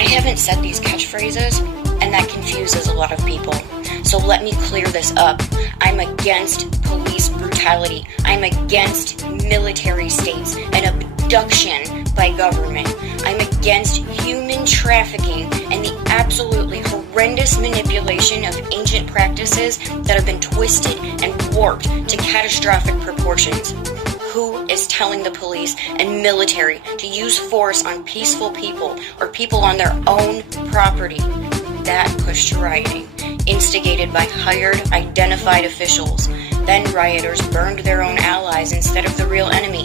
I haven't said these catchphrases, and that confuses a lot of people. So let me clear this up. I'm against police brutality. I'm against military states and abduction by government. I'm against human trafficking and the absolutely horrendous manipulation of ancient practices that have been twisted and warped to catastrophic proportions. Who is telling the police and military to use force on peaceful people or people on their own property? That pushed to rioting, instigated by hired, identified officials. Then rioters burned their own allies instead of the real enemy.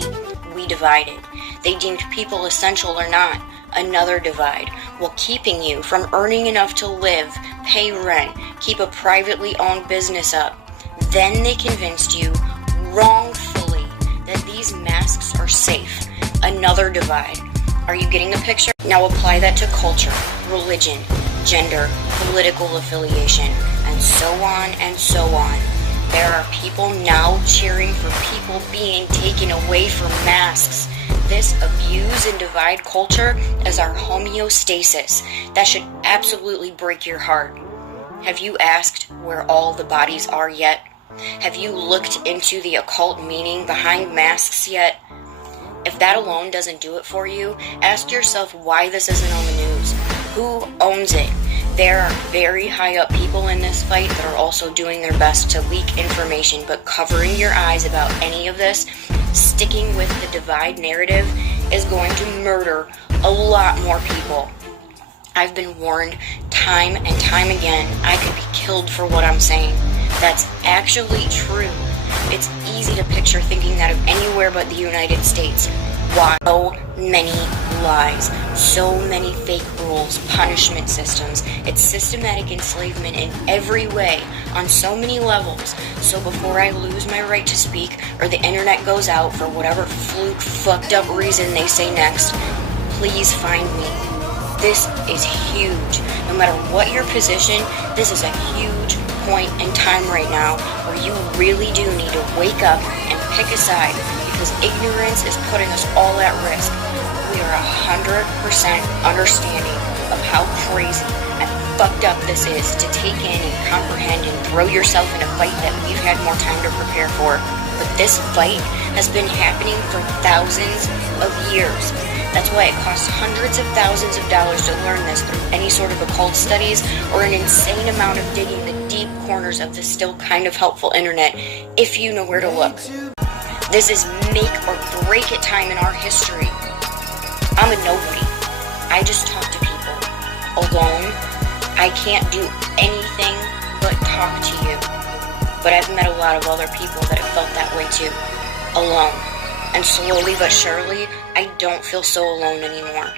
We divided. They deemed people essential or not. Another divide, while keeping you from earning enough to live, pay rent, keep a privately owned business up. Then they convinced you, wrongfully, that these masks are safe. Another divide. Are you getting the picture? Now apply that to culture, religion, gender, political affiliation, and so on and so on. There are people now cheering for people being taken away from masks. This abuse and divide culture is our homeostasis. That should absolutely break your heart. Have you asked where all the bodies are yet? Have you looked into the occult meaning behind masks yet? If that alone doesn't do it for you, ask yourself why this isn't on the news. Who owns it? There are very high up people in this fight that are also doing their best to leak information, but covering your eyes about any of this, sticking with the divide narrative, is going to murder a lot more people. I've been warned time and time again I could be killed for what I'm saying. That's actually true. It's easy to picture thinking that of anywhere but the United States. Why? So many lies, so many fake rules, punishment systems. It's systematic enslavement in every way, on so many levels. So before I lose my right to speak, or the internet goes out for whatever fluke, fucked up reason they say next, please find me. This is huge. No matter what your position, this is a huge point in time right now where you really do need to wake up and pick a side, because ignorance is putting us all at risk. We are 100% understanding of how crazy and fucked up this is to take in and comprehend and throw yourself in a fight that we've had more time to prepare for. But this fight has been happening for thousands of years. That's why it costs hundreds of thousands of dollars to learn this through any sort of occult studies or an insane amount of digging the deep corners of the still kind of helpful internet, if you know where to look. This is make or break it time in our history. I'm a nobody. I just talk to people. Alone, I can't do anything but talk to you. But I've met a lot of other people that have felt that way too. Alone. And slowly but surely, I don't feel so alone anymore.